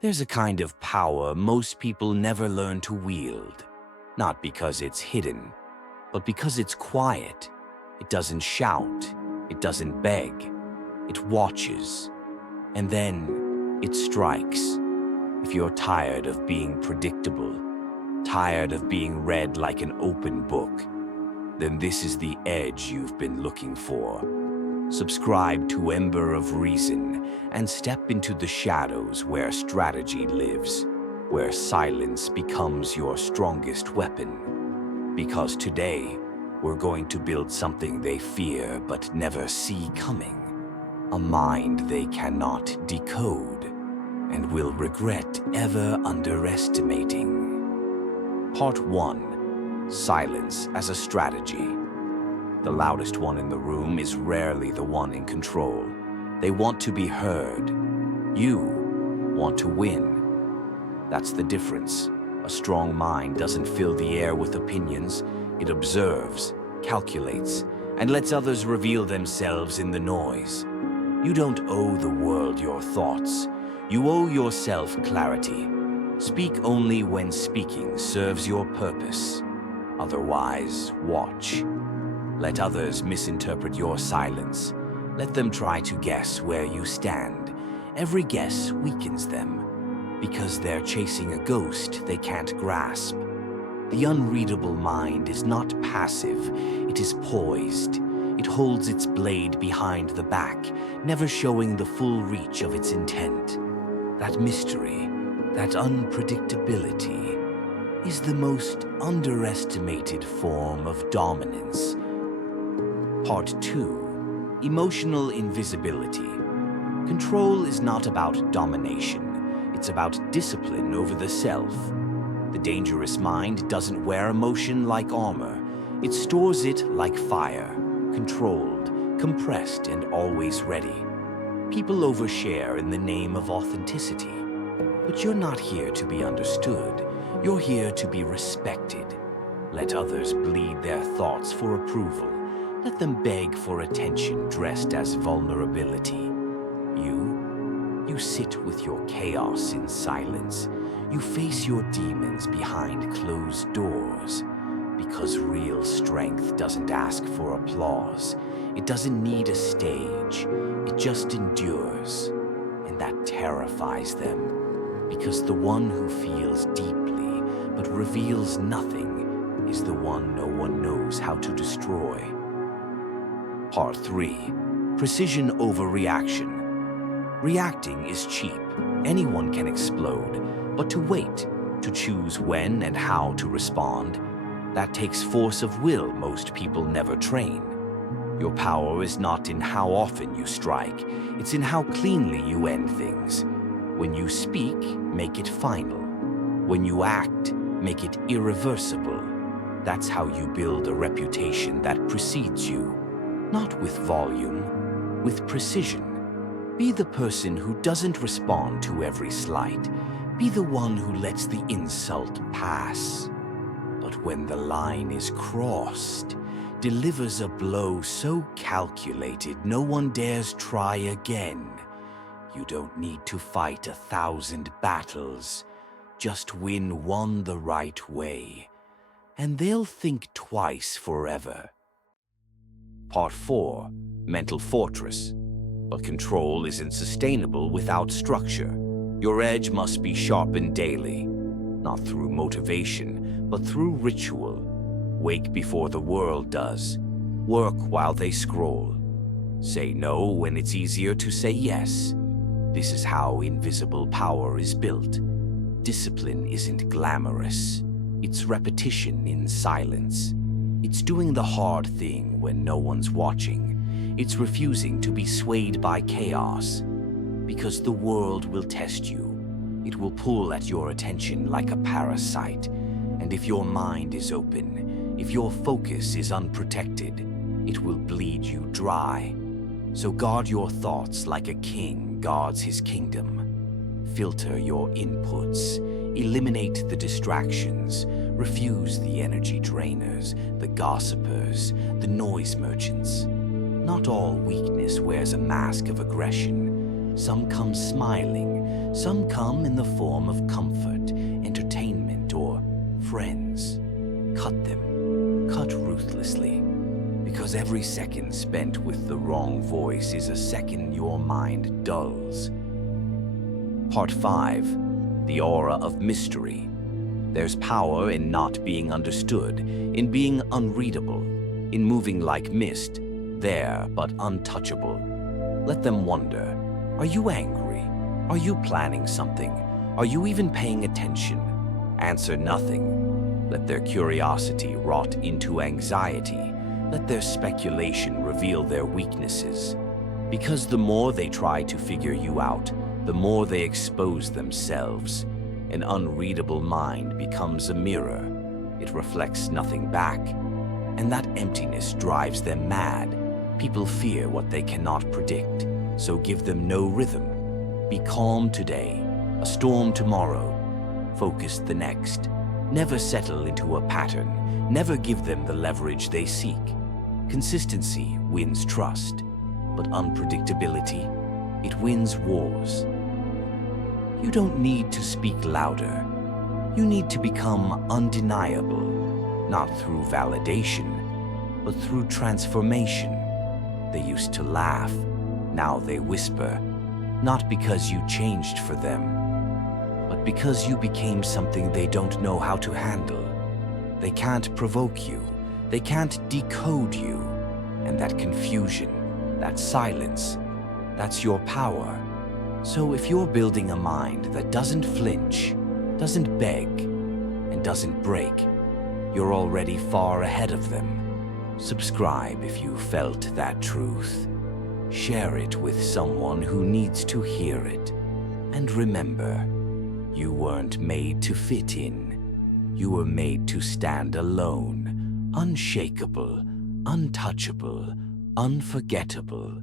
There's a kind of power most people never learn to wield, not because it's hidden, but because it's quiet. It doesn't shout, it doesn't beg, it watches, and then it strikes. If you're tired of being predictable, tired of being read like an open book, then this is the edge you've been looking for. Subscribe to Ember of Reason and step into the shadows where strategy lives, where silence becomes your strongest weapon. Because today, we're going to build something they fear but never see coming. A mind they cannot decode and will regret ever underestimating. Part 1. Silence as a strategy. The loudest one in the room is rarely the one in control. They want to be heard. You want to win. That's the difference. A strong mind doesn't fill the air with opinions. It observes, calculates, and lets others reveal themselves in the noise. You don't owe the world your thoughts. You owe yourself clarity. Speak only when speaking serves your purpose. Otherwise, watch. Let others misinterpret your silence. Let them try to guess where you stand. Every guess weakens them, because they're chasing a ghost they can't grasp. The unreadable mind is not passive, it is poised. It holds its blade behind the back, never showing the full reach of its intent. That mystery, that unpredictability, is the most underestimated form of dominance. Part 2. Emotional invisibility. Control is not about domination. It's about discipline over the self. The dangerous mind doesn't wear emotion like armor. It stores it like fire, controlled, compressed, and always ready. People overshare in the name of authenticity. But you're not here to be understood. You're here to be respected. Let others bleed their thoughts for approval. Let them beg for attention dressed as vulnerability. You sit with your chaos in silence. You face your demons behind closed doors. Because real strength doesn't ask for applause. It doesn't need a stage. It just endures. And that terrifies them. Because the one who feels deeply but reveals nothing is the one no one knows how to destroy. Part 3. Precision over reaction. Reacting is cheap. Anyone can explode. But to wait, to choose when and how to respond, that takes force of will most people never train. Your power is not in how often you strike. It's in how cleanly you end things. When you speak, make it final. When you act, make it irreversible. That's how you build a reputation that precedes you. Not with volume, with precision. Be the person who doesn't respond to every slight. Be the one who lets the insult pass. But when the line is crossed, delivers a blow so calculated no one dares try again. You don't need to fight 1,000 battles. Just win one the right way. And they'll think twice forever. Part 4. Mental fortress. But control isn't sustainable without structure. Your edge must be sharpened daily. Not through motivation, but through ritual. Wake before the world does. Work while they scroll. Say no when it's easier to say yes. This is how invisible power is built. Discipline isn't glamorous. It's repetition in silence. It's doing the hard thing when no one's watching. It's refusing to be swayed by chaos. Because the world will test you. It will pull at your attention like a parasite. And if your mind is open, if your focus is unprotected, it will bleed you dry. So guard your thoughts like a king guards his kingdom. Filter your inputs. Eliminate the distractions. Refuse the energy drainers, the gossipers, the noise merchants. Not all weakness wears a mask of aggression. Some come smiling, Some come in the form of comfort, entertainment, or friends. Cut them. Cut ruthlessly. Because every second spent with the wrong voice is a second your mind dulls. Part 5. The aura of mystery. There's power in not being understood, in being unreadable, in moving like mist, there but untouchable. Let them wonder. Are you angry? Are you planning something? Are you even paying attention? Answer nothing. Let their curiosity rot into anxiety. Let their speculation reveal their weaknesses. Because the more they try to figure you out, the more they expose themselves. An unreadable mind becomes a mirror. It reflects nothing back. And that emptiness drives them mad. People fear what they cannot predict, so give them no rhythm. Be calm today, a storm tomorrow, focused the next. Never settle into a pattern, never give them the leverage they seek. Consistency wins trust, but unpredictability, it wins wars. You don't need to speak louder. You need to become undeniable, not through validation, but through transformation. They used to laugh, now they whisper, not because you changed for them, but because you became something they don't know how to handle. They can't provoke you, they can't decode you, and that confusion, that silence, that's your power. So if you're building a mind that doesn't flinch, doesn't beg, and doesn't break, you're already far ahead of them. Subscribe if you felt that truth. Share it with someone who needs to hear it. And remember, you weren't made to fit in. You were made to stand alone, unshakable, untouchable, unforgettable.